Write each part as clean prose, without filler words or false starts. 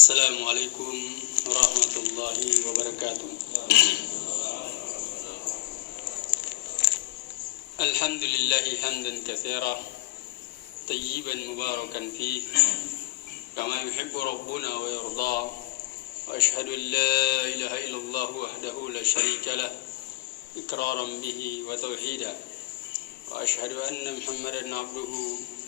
Assalamualaikum warahmatullahi wabarakatuh. Alhamdulillahi hamdan katsira tayyiban mubarakan fih kama yuhibbu rabbuna wa yarda wa ashhadu an la ilaha illallah wahdahu la syarika lah iqraran bihi wa tauhida wa ashhadu anna Muhammadan abduhu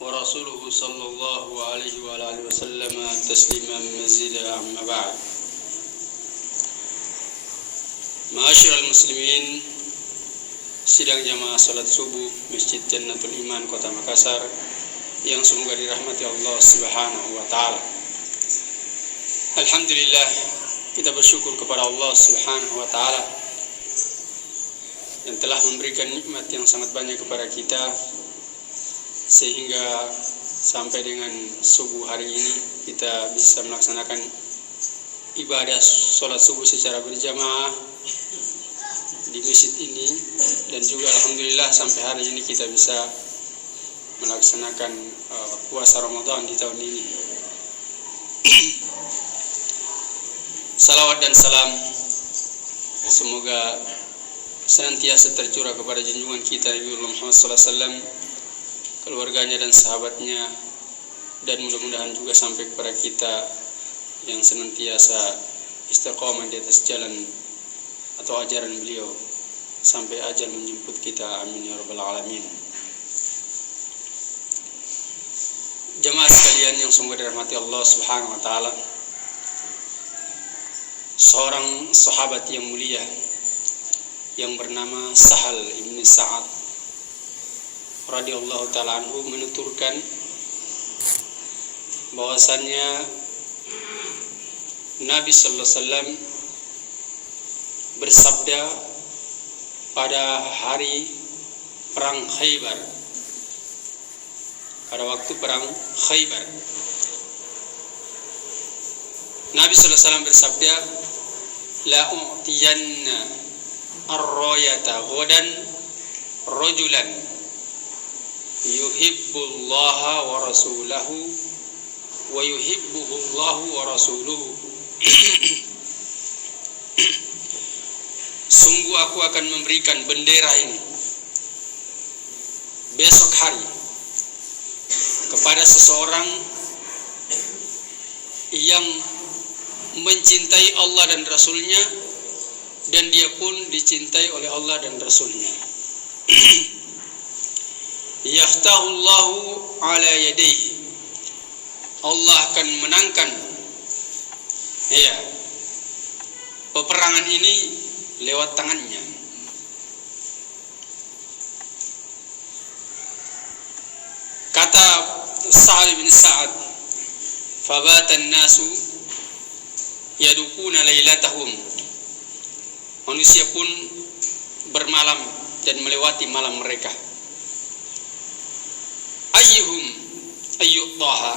wa rasuluhu sallallahu alaihi wa alihi wasallam tasliman mazida amma ba'd. Ma'asyiral muslimin, sidang jamaah salat subuh Masjid Jannatul Iman Kota Makassar yang semoga dirahmati Allah Subhanahu wa taala. Alhamdulillah, kita bersyukur kepada Allah Subhanahu wa taala yang telah memberikan nikmat yang sangat banyak kepada kita sehingga sampai dengan subuh hari ini kita bisa melaksanakan ibadah sholat subuh secara berjamaah di masjid ini, dan juga alhamdulillah sampai hari ini kita bisa melaksanakan puasa Ramadan di tahun ini. Salawat dan salam semoga senantiasa tercurah kepada junjungan kita Nabi Muhammad SAW, keluarganya dan sahabatnya, dan mudah-mudahan juga sampai kepada kita yang senantiasa istiqamah di atas jalan atau ajaran beliau sampai ajal menjemput kita, amin ya rabbal alamin. Jemaah sekalian yang semoga dirahmati Allah Subhanahu wa taala, seorang sahabat yang mulia yang bernama Sahal ibn Sa'ad radhiyallahu taala anhu menuturkan bahwasannya Nabi sallallahu alaihi wasallam bersabda pada hari perang Khaybar, pada waktu perang Khaybar, Nabi sallallahu alaihi wasallam bersabda, la u'tiyanna ar-rayata ghadan rajulan yuhibbullaha wa rasulahu wa yuhibbuhullahu wa rasuluhu. Sungguh aku akan memberikan bendera ini besok hari kepada seseorang yang mencintai Allah dan Rasulnya, dan dia pun dicintai oleh Allah dan Rasulnya. Yaftahullahu ala yadayhi, Allah akan menangkan peperangan ini lewat tangannya. Kata Sa'ad bin Sa'ad, fabatan nasu yadukuna lailatahum, manusia pun bermalam dan melewati malam mereka. Ayyuhum ayyuttaha,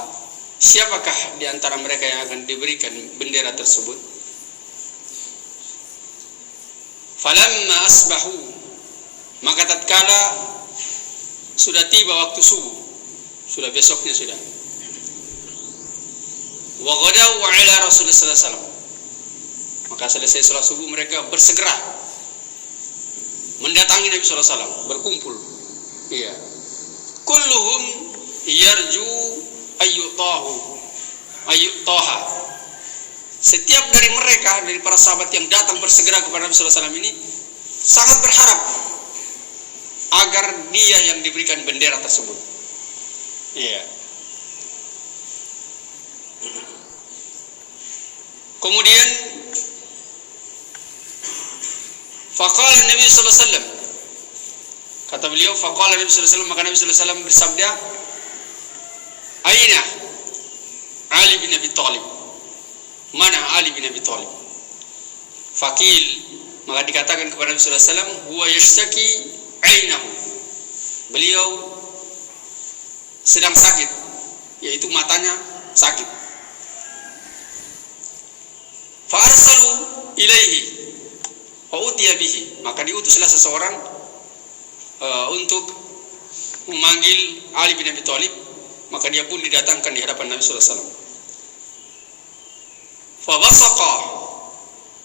siapakah di antara mereka yang akan diberikan bendera tersebut? Falamma asbahu, maka tatkala sudah tiba waktu subuh, sudah besoknya sudah. Wa ghadaw ala Rasulullah sallallahu alaihi wasallam, maka selesai salat subuh mereka bersegera mendatangi Nabi sallallahu alaihi wasallam, berkumpul. Iya. Kulluhum yarju ayyutaha. Setiap dari mereka, dari para sahabat yang datang bersegera kepada Nabi sallallahu alaihi wasallam ini, sangat berharap agar dia yang diberikan bendera tersebut. Iya. Kemudian faqala Nabi sallallahu alaihi wasallam, kata beliau, faqala Nabi sallallahu alaihi wasallam, maka Nabi sallallahu alaihi wasallam bersabda, aina Ali bin Abi Thalib, mana Ali bin Abi Thalib? Faqil, maka dikatakan kepada Nabi sallallahu alaihi wasallam, huwa yashtaki ainahu, beliau sedang sakit, yaitu matanya sakit. Fa arsalu ilaihi fa utiya bihi, maka diutuslah seseorang untuk memanggil Ali bin Abi Thalib, maka dia pun didatangkan di hadapan Nabi sallallahu alaihi wasallam. fa basaqa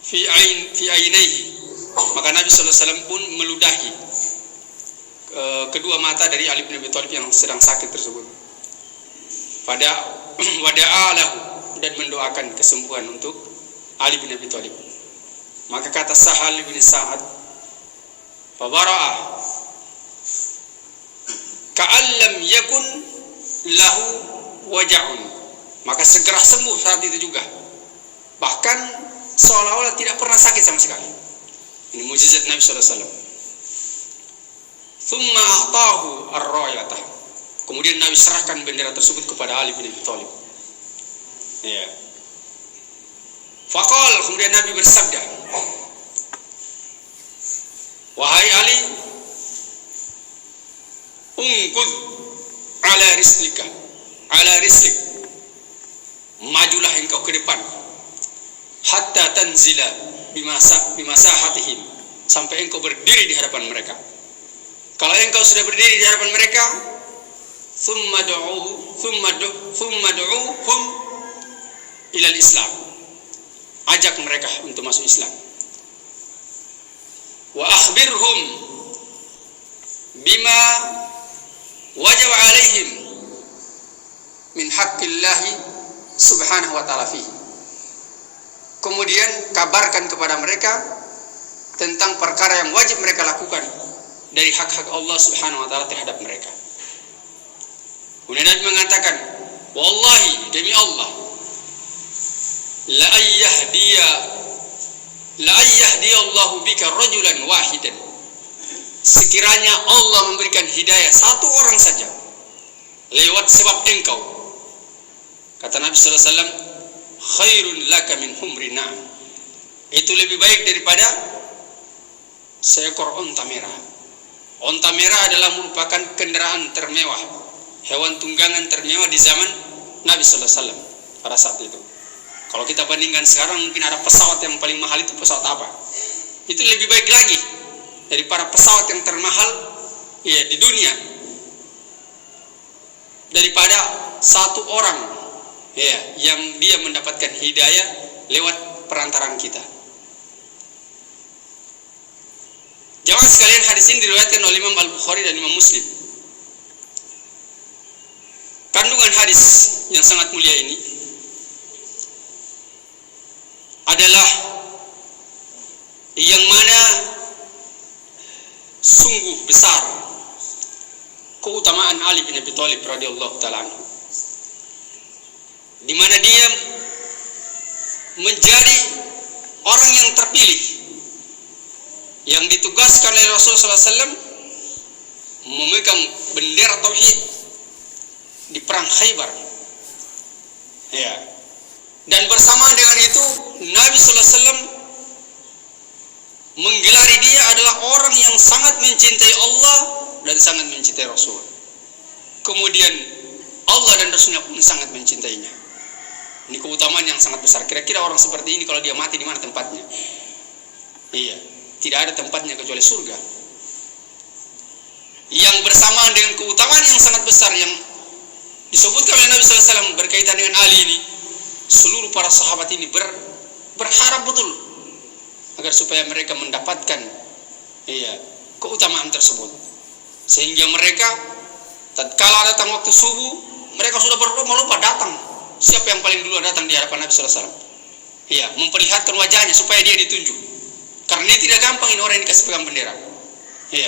fi ainaihi, maka Nabi sallallahu alaihi wasallam pun meludahi kedua mata dari Ali bin Abi Thalib yang sedang sakit tersebut. Wada'alahu, dan mendoakan kesembuhan untuk Ali bin Abi Thalib. Maka kata Sahal bin Sa'ad, fabara'a ka'allam yakun lahu waja'un, maka segera sembuh saat itu juga, bahkan seolah-olah tidak pernah sakit sama sekali. Ini mukjizat Nabi sallallahu alaihi wasallam. Thumma a'tahu ar-rayatah, kemudian Nabi serahkan bendera tersebut kepada Ali bin Abi Thalib. Ya. Faqal, kemudian Nabi bersabda, wahai Ali, ungkud ala rislik, majulah engkau ke depan, hatta tanzila bimasahatihim, sampai engkau berdiri di hadapan mereka. Kalau engkau sudah berdiri di hadapan mereka, thumma du'uhum ilal Islam, ajak mereka untuk masuk Islam. Wa akhbirhum bima wajib alaihim min haqqillahi subhanahu wa ta'ala fihi. Kemudian kabarkan kepada mereka tentang perkara yang wajib mereka lakukan dari hak-hak Allah subhanahu wa ta'ala terhadap mereka. Kemudian Nabi mengatakan, wallahi, demi Allah, la ayyahdiallahu bika rajulan wahidan, sekiranya Allah memberikan hidayah satu orang saja lewat sebab engkau, kata Nabi sallallahu alaihi wasallam, khairun laka min humri na'am, itu lebih baik daripada seekor onta merah. Onta merah adalah merupakan kendaraan termewah, hewan tunggangan termewah di zaman Nabi sallallahu alaihi wasallam pada saat itu. Kalau kita bandingkan sekarang, mungkin ada pesawat yang paling mahal, itu pesawat apa? Itu lebih baik lagi daripada pesawat yang termahal ya di dunia, daripada satu orang ya yang dia mendapatkan hidayah lewat perantaraan kita. Jamaah sekalian, hadis ini diriwayatkan oleh Imam Al-Bukhari dan Imam Muslim. Kandungan hadis yang sangat mulia ini adalah yang mana sungguh besar keutamaan Ali bin Abi Thalib radhiyallahu ta'ala anhu, di mana dia menjadi orang yang terpilih yang ditugaskan oleh Rasulullah SAW memegang bendera tauhid di perang Khaybar. Ya. Dan bersamaan dengan itu Nabi SAW menggelari dia adalah orang yang sangat mencintai Allah dan sangat mencintai Rasul. Kemudian Allah dan Rasulnya pun sangat mencintainya. Ini keutamaan yang sangat besar. Kira-kira orang seperti ini kalau dia mati di mana tempatnya? Iya. Tidak ada tempatnya kecuali surga. Yang bersamaan dengan keutamaan yang sangat besar yang disebutkan oleh Nabi SAW berkaitan dengan Ali ini, seluruh para sahabat ini berharap betul agar supaya mereka mendapatkan keutamaan tersebut, sehingga mereka tatkala datang waktu subuh, mereka sudah berlomba-lomba datang siapa yang paling dulu datang di hadapan Nabi SAW. Memperlihatkan wajahnya supaya dia ditunjuk. Karena dia tidak gampang ini orang yang dikasih pegang bendera.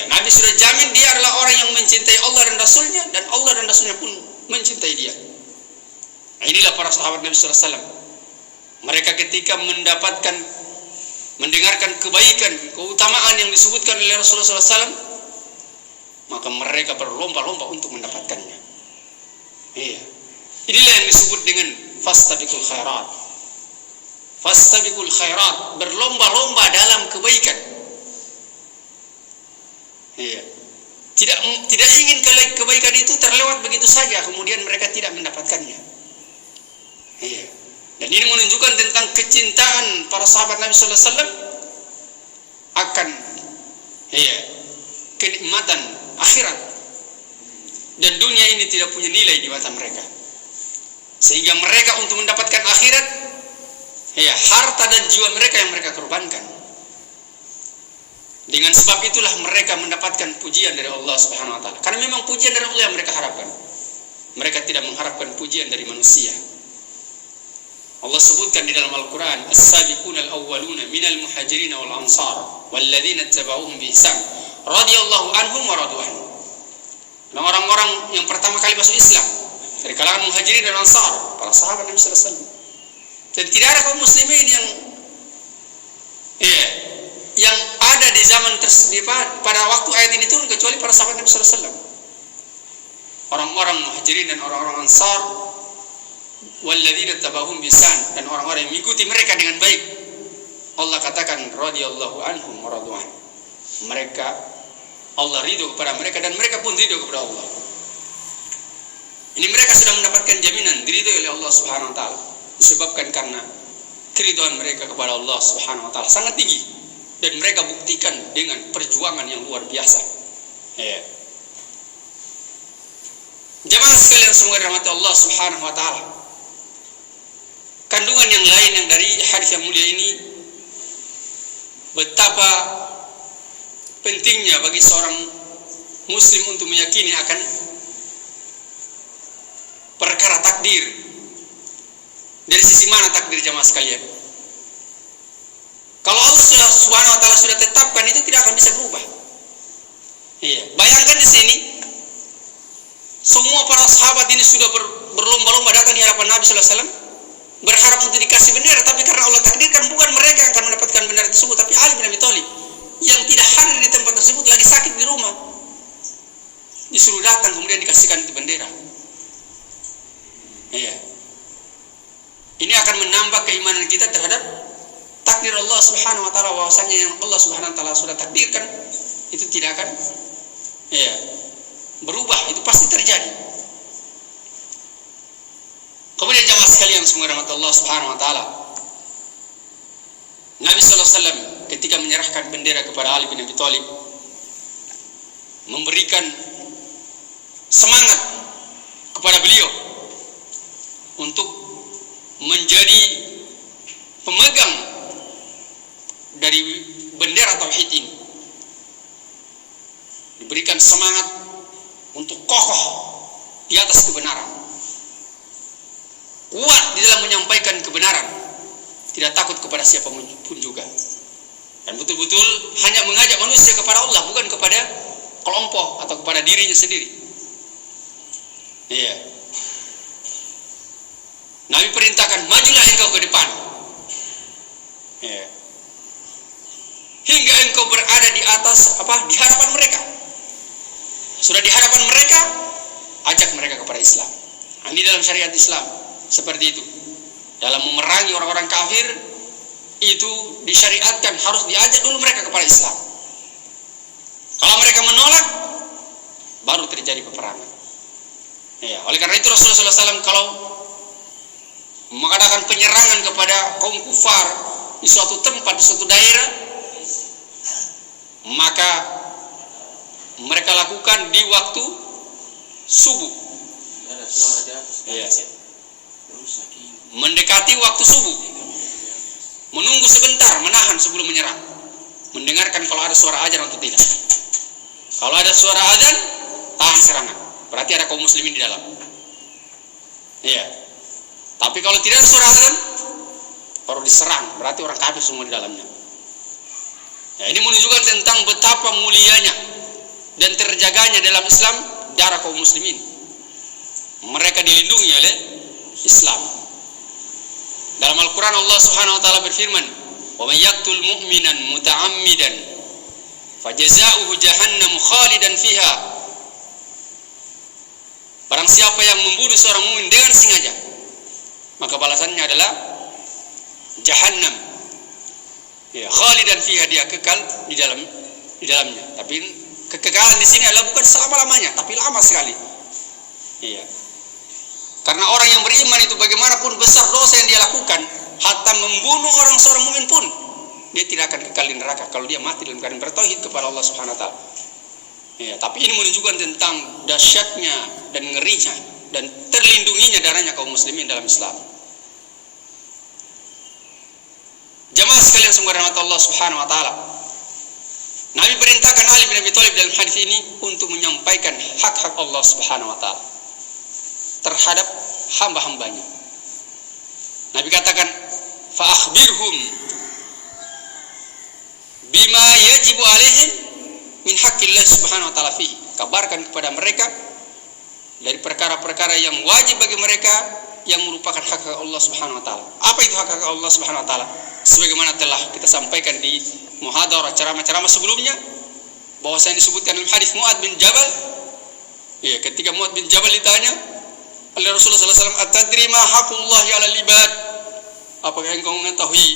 Nabi sudah jamin dia adalah orang yang mencintai Allah dan Rasulnya, dan Allah dan Rasulnya pun mencintai dia. Inilah para sahabat Nabi SAW. Mereka ketika mendengarkan kebaikan, keutamaan yang disebutkan oleh Rasulullah SAW, maka mereka berlomba-lomba untuk mendapatkannya. Inilah yang disebut dengan fastabiqul khairat. Fastabiqul khairat, berlomba-lomba dalam kebaikan. Tidak ingin kebaikan itu terlewat begitu saja, kemudian mereka tidak mendapatkannya. Dan ini menunjukkan tentang kecintaan para sahabat Nabi sallallahu alaihi wasallam akan kenikmatan akhirat, dan dunia ini tidak punya nilai di mata mereka, sehingga mereka untuk mendapatkan akhirat Ya, harta dan jiwa mereka yang mereka korbankan. Dengan sebab itulah mereka mendapatkan pujian dari Allah Subhanahu wa taala. Karena memang pujian dari Allah yang mereka harapkan. Mereka tidak mengharapkan pujian dari manusia. Allah sebutkan di dalam Al-Quran, As-sabiquna al-awwaluna minal muhajirin wal ansar walladzina ittaba'uhum bi ihsan radhiyallahu anhum wa radu anhu. Orang-orang yang pertama kali masuk Islam dari kalangan muhajirin dan ansar, para sahabat Nabi sallallahu alaihi wasallam. Jadi tidak ada kaum muslimin yang ada di zaman pada waktu ayat ini turun kecuali para sahabat Nabi sallallahu alaihi wasallam. Orang-orang muhajirin dan orang-orang ansar, walladzina tabauhum bisan, dan orang-orang yang mengikuti mereka dengan baik. Allah katakan radhiyallahu anhum wa radu anhu. Mereka, Allah ridho kepada mereka dan mereka pun ridho kepada Allah. Ini mereka sudah mendapatkan jaminan diridhoi oleh Allah Subhanahu wa taala, disebabkan karena keridhaan mereka kepada Allah Subhanahu wa taala sangat tinggi dan mereka buktikan dengan perjuangan yang luar biasa. Jemaah sekalian semua dirahmati Allah Subhanahu wa taala. Kandungan yang lain yang dari hadis yang mulia ini, betapa pentingnya bagi seorang muslim untuk meyakini akan perkara takdir. Dari sisi mana takdir jemaah sekalian? Kalau Allah Subhanahu wa taala sudah tetapkan, itu tidak akan bisa berubah. Bayangkan di sini, semua para sahabat ini sudah berlomba-lomba datang di hadapan Nabi sallallahu alaihi wasallam, berharap untuk dikasih bendera, tapi karena Allah takdirkan bukan mereka yang akan mendapatkan bendera tersebut, tapi Ali bin Abi Thalib yang tidak hadir di tempat tersebut, lagi sakit di rumah, disuruh datang kemudian dikasihkan itu bendera. Ini akan menambah keimanan kita terhadap takdir Allah Subhanahu wa taala, bahwasanya yang Allah Subhanahu wa taala sudah takdirkan itu tidak akan berubah, itu pasti terjadi. Kemudian jamaah sekalian semua rahmat Allah Subhanahu wa taala, Nabi sallallahu alaihi wasallam ketika menyerahkan bendera kepada Ali bin Abi Thalib, memberikan semangat kepada beliau untuk menjadi pemegang dari bendera tauhid ini. Diberikan semangat untuk kokoh di atas kebenaran, kuat di dalam menyampaikan kebenaran, tidak takut kepada siapapun juga, dan betul-betul hanya mengajak manusia kepada Allah, bukan kepada kelompok atau kepada dirinya sendiri. Nabi perintahkan, majulah engkau ke depan, hingga engkau berada di atas di hadapan mereka. Sudah di hadapan mereka, ajak mereka kepada Islam. Ini dalam syariat Islam seperti itu. Dalam memerangi orang-orang kafir itu disyariatkan harus diajak dulu mereka kepada Islam. Kalau mereka menolak, baru terjadi peperangan. Oleh karena itu Rasulullah SAW kalau mengadakan penyerangan kepada kaum kufar di suatu tempat, di suatu daerah, maka mereka lakukan di waktu subuh. Mendekati waktu subuh, menunggu sebentar, menahan sebelum menyerang, mendengarkan kalau ada suara azan atau tidak. Kalau ada suara azan, tahan serangan, berarti ada kaum muslimin di dalam. Tapi kalau tidak ada suara azan, baru diserang, berarti orang kafir semua di dalamnya. Ini menunjukkan tentang betapa mulianya dan terjaganya dalam Islam darah kaum muslimin. Mereka dilindungi oleh Islam. Dalam Al-Quran Allah Subhanahu wa taala berfirman, "Wa may yaqtul mu'minan muta'ammidan fajaza'uhu jahannam khalidan fiha." Barang siapa yang membunuh seorang mukmin dengan sengaja, maka balasannya adalah jahannam. Khalidan fiha, dia kekal di dalamnya. Tapi kekekalan di sini adalah bukan selama-lamanya, tapi lama sekali. Karena orang yang beriman itu bagaimanapun besar dosa yang dia lakukan, hatta membunuh seorang mukmin pun, dia tidak akan kekal di neraka kalau dia mati dalam keadaan bertauhid kepada Allah Subhanahu wa taala. Tapi ini menunjukkan tentang dahsyatnya dan ngerinya dan terlindunginya darahnya kaum muslimin dalam Islam. yang semoga rahmat Allah Subhanahu wa taala. Nabi perintahkan Ali bin Abi Thalib dalam hadis ini untuk menyampaikan hak-hak Allah Subhanahu wa taala terhadap hamba-hambanya. Nabi katakan, "Fa akhbirhum bima yajibu alaihim min haqqillah Subhanahu wa taala fihi." Kabarkan kepada mereka dari perkara-perkara yang wajib bagi mereka yang merupakan hak Allah Subhanahu wa taala. Apa itu hak Allah Subhanahu wa taala? Sebagaimana telah kita sampaikan di muhadarah ceramah-ceramah sebelumnya, bahwa yang disebutkan dalam hadis Mu'adz bin Jabal, ya, ketika Mu'adz bin Jabal ditanya oleh Rasulullah SAW, "Atadri ma haqqullahi 'alal ibad?" Apakah engkau mengetahui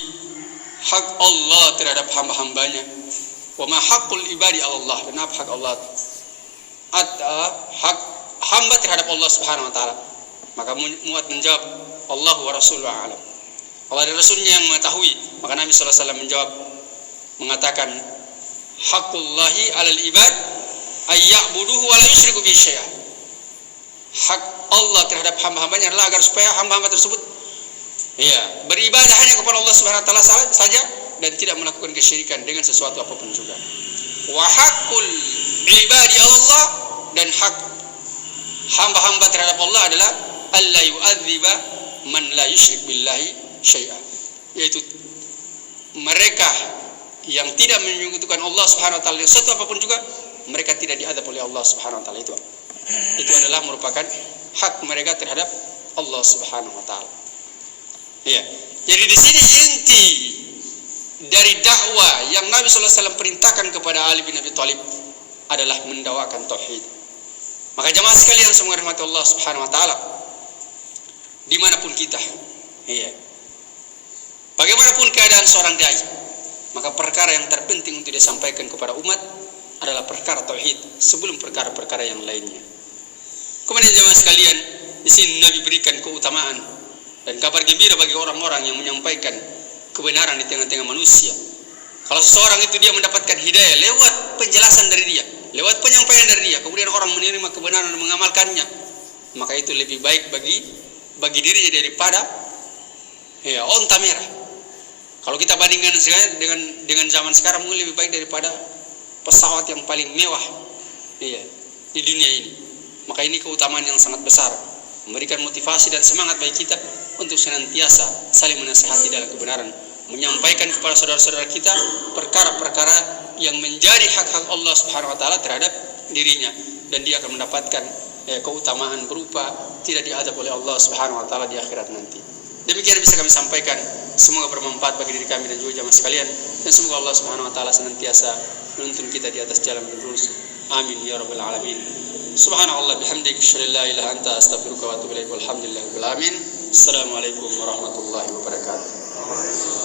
hak Allah terhadap hamba-hambanya? Wa ma haqqul ibadi 'ala Allah, dan apa hak Allah? Hak hamba terhadap Allah Subhanahu wa taala. Maka Mu'adz menjawab, "Allah wa rasuluhu a'lam." Allah dan Rasulnya yang mengetahui. Maka Nabi SAW menjawab, mengatakan, "Haqqullahi 'alal ibad ayya'buduhu wa la yusyriku bihi syai'an." Hak Allah terhadap hamba-hambanya adalah agar supaya hamba-hamba tersebut beribadah hanya kepada Allah Subhanahu wa taala saja dan tidak melakukan kesyirikan dengan sesuatu apapun juga. Wa haqqul ibadi 'ala Allah, dan hak hamba-hamba terhadap Allah adalah alla yu'adziba man la yusyrik billahi syai'an, yaitu mereka yang tidak menyekutukan Allah Subhanahu wa taala dengan sesuatu apapun juga, mereka tidak diadab oleh Allah Subhanahu wa taala. Itu adalah merupakan hak mereka terhadap Allah Subhanahu wa taala. Ya. Jadi di sini inti dari dakwah yang Nabi sallallahu alaihi wasallam perintahkan kepada Ali bin Abi Thalib adalah mendakwakan tauhid. Maka jemaah sekalian semoga rahmat Allah Subhanahu wa taala, dimanapun kita, bagaimanapun keadaan seorang dai, maka perkara yang terpenting untuk disampaikan kepada umat adalah perkara tauhid sebelum perkara-perkara yang lainnya. Kemudian jemaah sekalian, di sini Nabi berikan keutamaan dan kabar gembira bagi orang-orang yang menyampaikan kebenaran di tengah-tengah manusia. Kalau seseorang itu dia mendapatkan hidayah lewat penjelasan dari dia, lewat penyampaian dari dia, kemudian orang menerima kebenaran dan mengamalkannya, maka itu lebih baik bagi dirinya daripada onta merah. Kalau kita bandingkan dengan zaman sekarang, mungkin lebih baik daripada pesawat yang paling mewah di dunia ini. Maka ini keutamaan yang sangat besar, memberikan motivasi dan semangat bagi kita untuk senantiasa saling menasihati dalam kebenaran, menyampaikan kepada saudara-saudara kita perkara-perkara yang menjadi hak-hak Allah Subhanahu wa taala terhadap dirinya, dan dia akan mendapatkan keutamaan berupa tidak diadab oleh Allah Subhanahu wa taala di akhirat nanti. Demikian bisa kami sampaikan, semoga bermanfaat bagi diri kami dan juga jamaah sekalian, dan semoga Allah Subhanahu wa taala senantiasa menuntun kita di atas jalan yang lurus. Amin ya rabbal alamin. Subhanallah bihamdika, asyhadu an la ilaha illa anta, astaghfiruka wa atubu ilaik. Walhamdulillahirabbil alamin. Assalamualaikum warahmatullahi wabarakatuh.